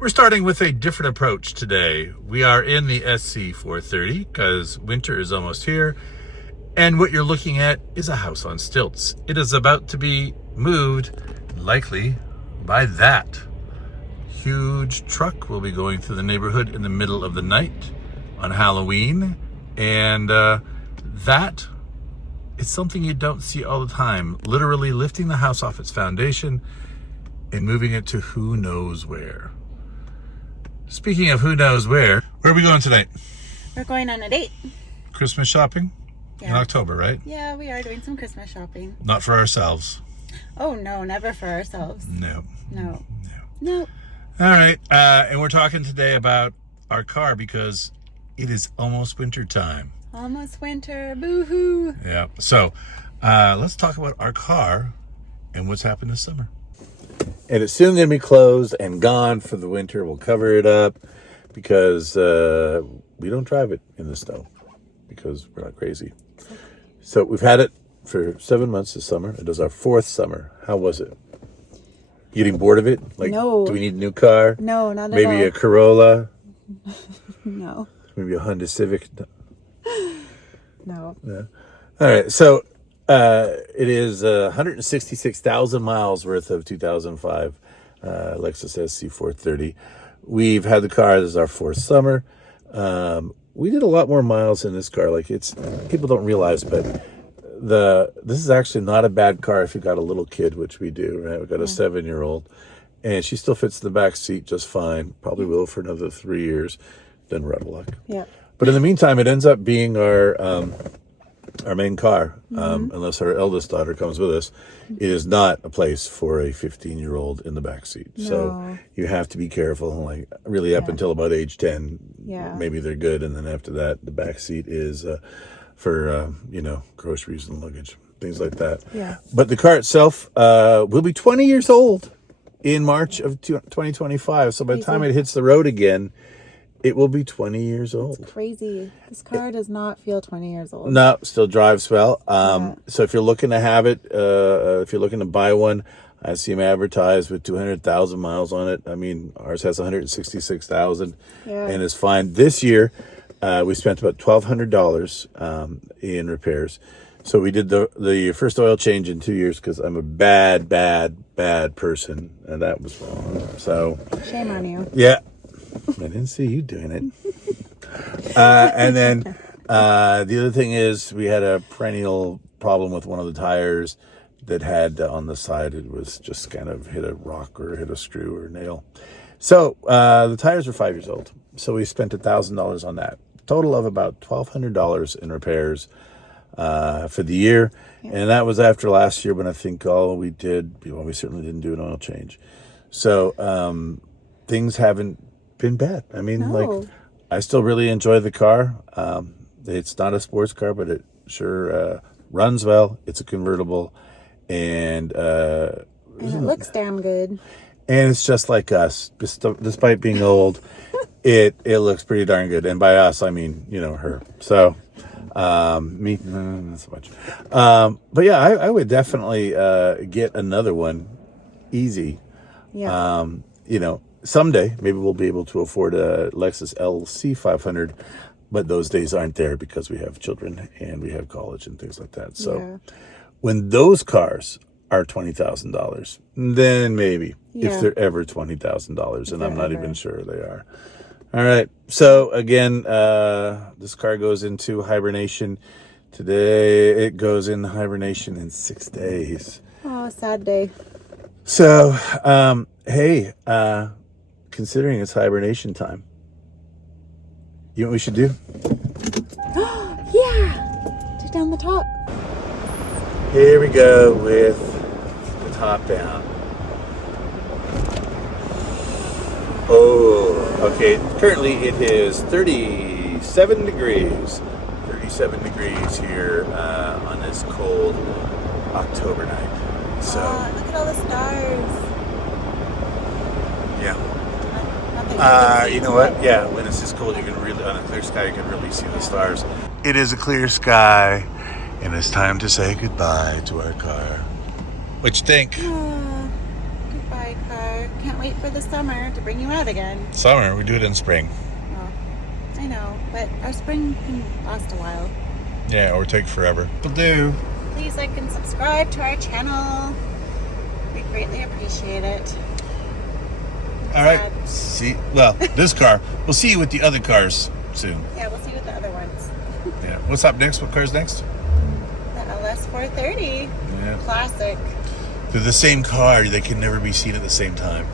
We're starting with a different approach today. We are in the SC430 because winter is almost here. And what you're looking at is a house on stilts. It is about to be moved, likely by that huge truck. Will be going through the neighborhood in the middle of the night on Halloween. And that is something you don't see all the time. Literally lifting the house off its foundation and moving it to who knows where. Speaking of who knows where are we going tonight? We're going on a date. Christmas shopping? Yeah. In October, right? Yeah, we are doing some Christmas shopping. Not for ourselves. Oh, no, never for ourselves. No. No. No. All right. And we're talking today about our car because it is almost winter time. Almost winter. Boo-hoo. Yeah. So let's talk about our car and what's happened this summer. And it's soon going to be closed and gone for the winter. We'll cover it up because we don't drive it in the snow because we're not crazy. So we've had it for 7 months this summer. It is our 4th summer. How was it? Getting bored of it? Like, no. Do we need a new car? No, not at all. Maybe a Corolla? No. Maybe a Honda Civic? No. Yeah. All right. So it is 166,000 miles worth of 2005 Lexus SC430. We've had the car. This is our 4th summer. We did a lot more miles in this car. Like, it's people don't realize, but this is actually not a bad car if you've got a little kid, which we do. Right, we've got a 7-year-old, and she still fits in the back seat just fine. Probably will for another 3 years. Then we're out of luck. Yeah. But in the meantime, it ends up being our main car, unless our eldest daughter comes with us. It is not a place for a 15-year-old in the backseat. No. So you have to be careful, like really up until about age 10. Yeah. Maybe they're good. And then after that, the backseat is for, groceries and luggage, things like that. Yeah. But the car itself will be 20 years old in March of 2025. So by the time it hits the road again, it will be 20 years old. That's crazy. This car does not feel 20 years old. No, still drives well. So if you're looking to have it, if you're looking to buy one, I see them advertised with 200,000 miles on it. I mean, ours has 166,000 and is fine. This year, we spent about $1,200 in repairs. So we did the first oil change in 2 years because I'm a bad person, and that was wrong. So shame on you. Yeah. I didn't see you doing it. And then the other thing is we had a perennial problem with one of the tires that had on the side. It was just kind of hit a rock or hit a screw or a nail. So the tires were 5 years old. So we spent $1,000 on that. Total of about $1,200 in repairs for the year. Yeah. And that was after last year when I think all we did, we certainly didn't do an oil change. So things haven't been bad. I mean, like, I still really enjoy the car. It's not a sports car, but it sure runs well. It's a convertible, and it looks damn good. And it's just like us, despite being old. it looks pretty darn good, and by us I mean her. So me, not so much. But yeah, I would definitely get another one, easy. Yeah. Someday, maybe we'll be able to afford a Lexus LC500, but those days aren't there because we have children and we have college and things like that. So when those cars are $20,000, then maybe, if they're ever $20,000, and I'm not even sure they are. All right. So again, this car goes into hibernation today. It goes into hibernation in 6 days. Oh, sad day. So, hey, considering it's hibernation time, you know what we should do? Yeah! Take down the top. Here we go with the top down. Oh, okay. Currently it is 37 degrees. 37 degrees here on this cold October night. So look at all the stars. Yeah. You know what? Yeah, when it's this cold, you can really, on a clear sky, you can really see the stars. It is a clear sky, and it's time to say goodbye to our car. What you think? Goodbye, car. Can't can't wait for the summer to bring you out again. Summer, we do it in spring. Well, I know, but our spring can last a while. Yeah, or take forever. Will do. Please like and subscribe to our channel. We greatly appreciate it. All right. See, well, this car. We'll see you with the other cars soon. Yeah, we'll see you with the other ones. Yeah. What's up next? What car's next? The LS430. Yeah. Classic. They're the same car. They can never be seen at the same time.